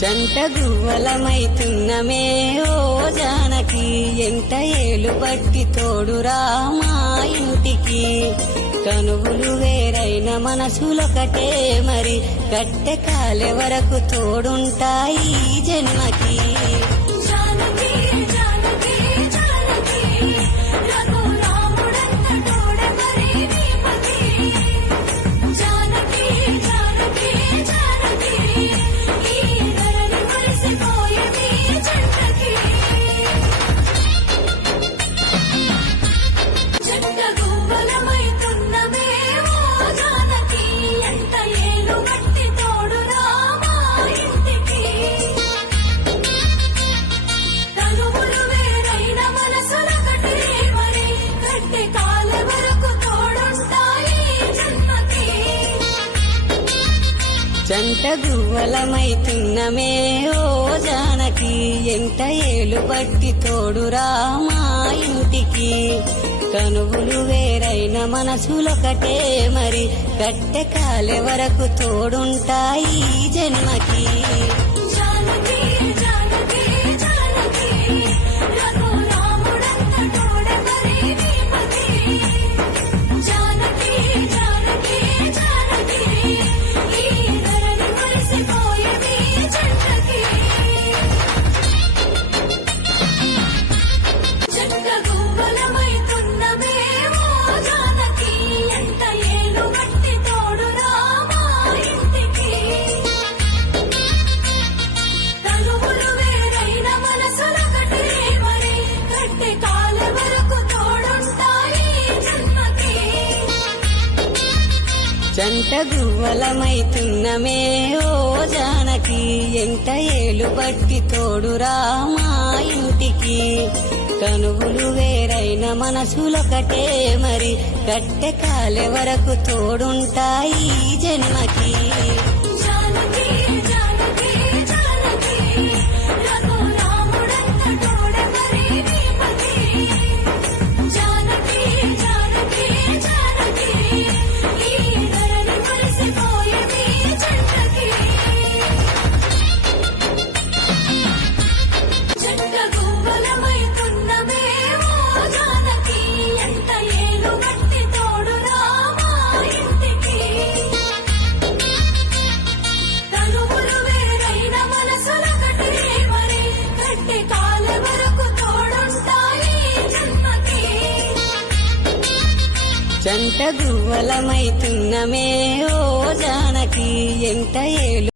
జంట గువ్వలమైతున్నమే ఓ జానకి ఎంట ఏలు బట్టి తోడురా మా ఇంటికి కనువులు వేరైన మనసులొకటే మరి కట్టె కాలే వరకు తోడుంటాయి జన్మకి జంట గువ్వలమైతున్నమే ఓ జానకి ఎంట ఏలు బట్టి తోడురా మా ఇంటికి కనువులు వేరైన మనసులొకటే మరి కట్టె కాలే వరకు తోడుంటాయి జన్మకి జంట గువ్వలమైతున్నమే ఓ జానకి ఎంట ఏలు బట్టి తోడురా మా ఇంటికి కనువులు వేరైన మనసులొకటే మరి కట్టె కాలే వరకు తోడుంటాయి జన్మకి జంట గువ్వలమైతున్నమే ఓ జానకి ఎంట ఏలు